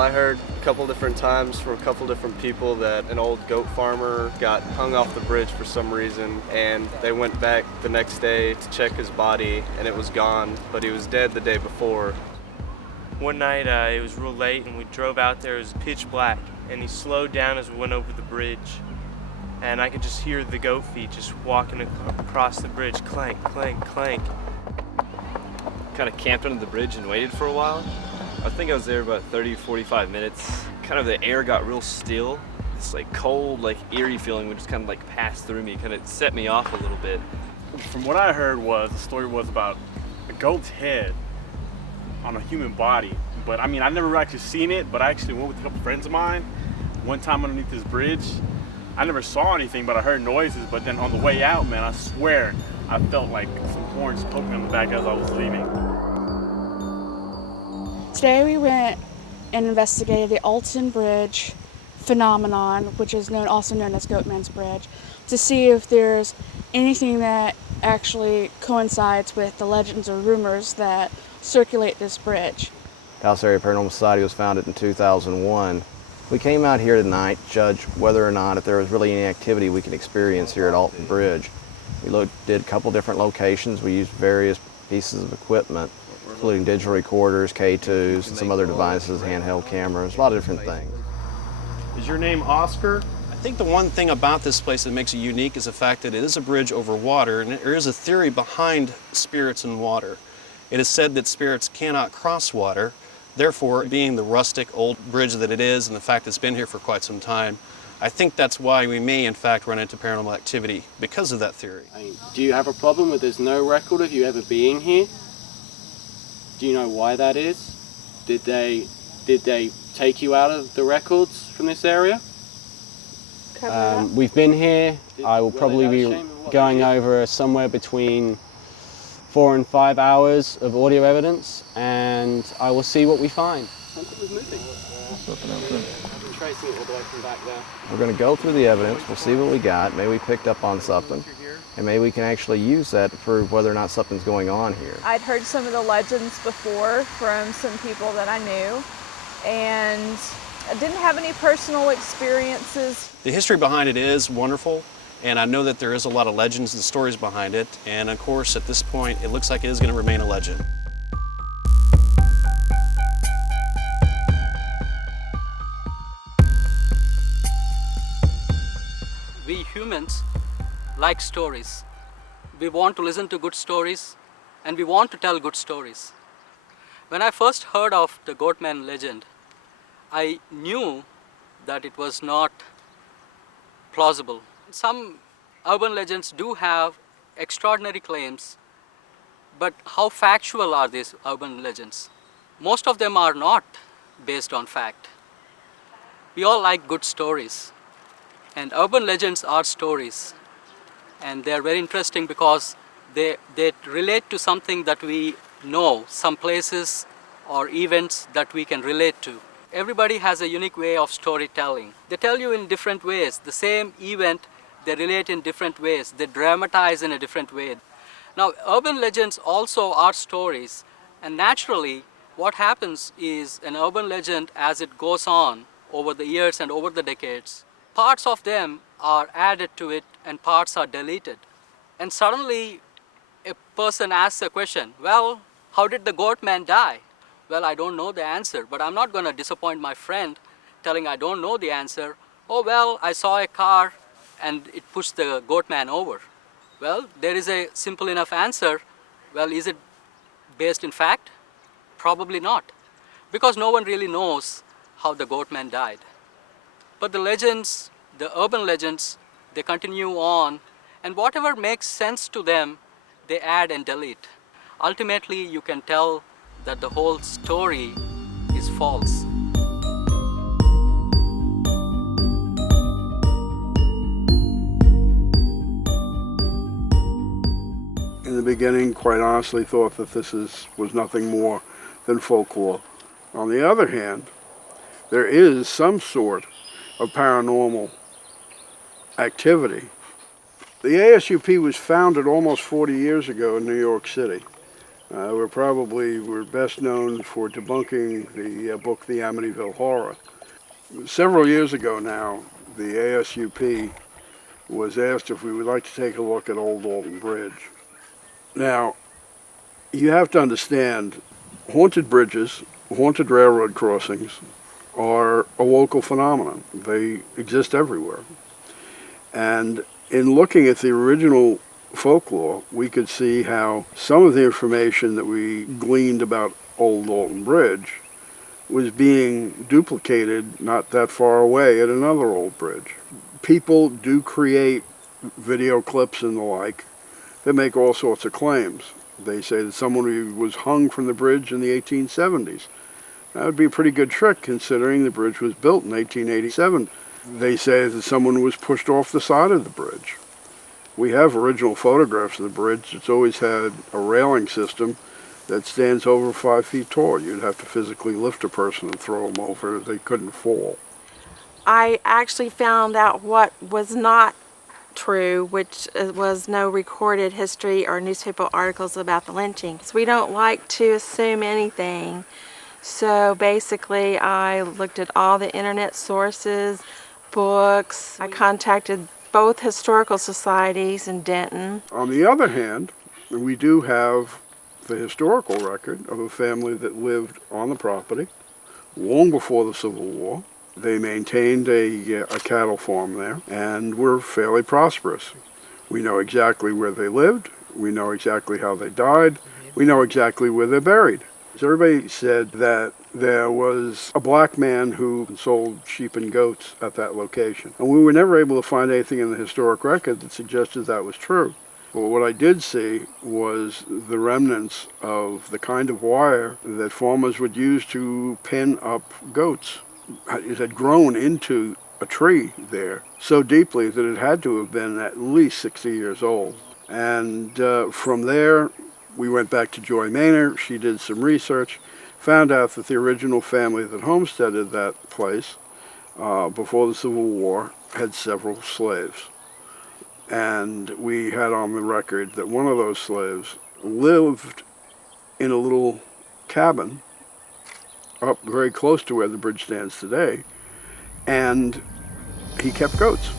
I heard a couple different times from a couple different people that an old goat farmer got hung off the bridge for some reason, and they went back the next day to check his body, and it was gone, but he was dead the day before. One night it was real late and we drove out there. It was pitch black, and he slowed down as we went over the bridge, and I could just hear the goat feet just walking across the bridge, clank, clank, clank. Kind of camped under the bridge and waited for a while. I think I was there about 30-45 minutes. Kind of the air got real still. This like cold, like eerie feeling would just kind of like pass through me, kind of set me off a little bit. From what I heard the story was about a goat's head on a human body. But I mean, I've never actually seen it, but I actually went with a couple friends of mine one time underneath this bridge. I never saw anything, but I heard noises. But then on the way out, man, I swear, I felt like some horns poking me on the back as I was leaving. Today we went and investigated the Alton Bridge phenomenon, which is also known as Goatman's Bridge, to see if there's anything that actually coincides with the legends or rumors that circulate this bridge. Dallas Area Paranormal Society was founded in 2001. We came out here tonight to judge whether or not if there was really any activity we could experience here at Alton Bridge. We did a couple different locations. We used various pieces of equipment, including digital recorders, K2s, and some other devices, handheld cameras, a lot of different things. Is your name Oscar? I think the one thing about this place that makes it unique is the fact that it is a bridge over water, and there is a theory behind spirits in water. It is said that spirits cannot cross water, therefore, being the rustic old bridge that it is and the fact that it's been here for quite some time, I think that's why we may in fact run into paranormal activity because of that theory. Do you have a problem with there's no record of you ever being here? Do you know why that is? Did they take you out of the records from this area? We've been here. I will probably be going over somewhere between 4 and 5 hours of audio evidence, and I will see what we find. Something was moving. Tracing it all the way from back there. We're going to go through the evidence, we'll see what we got, maybe we picked up on something, and maybe we can actually use that to prove whether or not something's going on here. I'd heard some of the legends before from some people that I knew, and I didn't have any personal experiences. The history behind it is wonderful, and I know that there is a lot of legends and stories behind it, and of course at this point it looks like it is going to remain a legend. We humans like stories. We want to listen to good stories, and we want to tell good stories. When I first heard of the Goatman legend, I knew that it was not plausible. Some urban legends do have extraordinary claims, but how factual are these urban legends? Most of them are not based on fact. We all like good stories, and urban legends are stories, and they're very interesting because they relate to something that we know, some places or events that we can relate to. Everybody has a unique way of storytelling. They tell you in different ways. The same event, they relate in different ways. They dramatize in a different way. Now, urban legends also are stories, and naturally, what happens is an urban legend, as it goes on over the years and over the decades, parts of them are added to it and parts are deleted. And suddenly, a person asks a question, well, how did the Goatman die? Well, I don't know the answer, but I'm not going to disappoint my friend telling I don't know the answer. Oh, well, I saw a car and it pushed the Goatman over. Well, there is a simple enough answer. Well, is it based in fact? Probably not, because no one really knows how the Goatman died. But the legends, the urban legends, they continue on, and whatever makes sense to them, they add and delete. Ultimately, you can tell that the whole story is false. In the beginning, quite honestly, thought that this was nothing more than folklore. On the other hand, there is some sort of paranormal activity. The ASUP was founded almost 40 years ago in New York City. We're best known for debunking the book The Amityville Horror. Several years ago now, the ASUP was asked if we would like to take a look at Old Alton Bridge. Now, you have to understand, haunted bridges, haunted railroad crossings are a local phenomenon. They exist everywhere. And in looking at the original folklore, we could see how some of the information that we gleaned about Old Alton Bridge was being duplicated not that far away at another old bridge. People do create video clips and the like that make all sorts of claims. They say that someone was hung from the bridge in the 1870s. That would be a pretty good trick considering the bridge was built in 1887. They say that someone was pushed off the side of the bridge. We have original photographs of the bridge. It's always had a railing system that stands over 5 feet tall. You'd have to physically lift a person and throw them over. They couldn't fall. I actually found out what was not true, which was no recorded history or newspaper articles about the lynchings. We don't like to assume anything. So basically I looked at all the internet sources, books. I contacted both historical societies in Denton. On the other hand, we do have the historical record of a family that lived on the property long before the Civil War. They maintained a cattle farm there and were fairly prosperous. We know exactly where they lived. We know exactly how they died. We know exactly where they're buried. So everybody said that there was a black man who sold sheep and goats at that location. And we were never able to find anything in the historic record that suggested that was true. But what I did see was the remnants of the kind of wire that farmers would use to pin up goats. It had grown into a tree there so deeply that it had to have been at least 60 years old. And from there, we went back to Joy Maynard. She did some research, found out that the original family that homesteaded that place before the Civil War had several slaves. And we had on the record that one of those slaves lived in a little cabin up very close to where the bridge stands today, and he kept goats.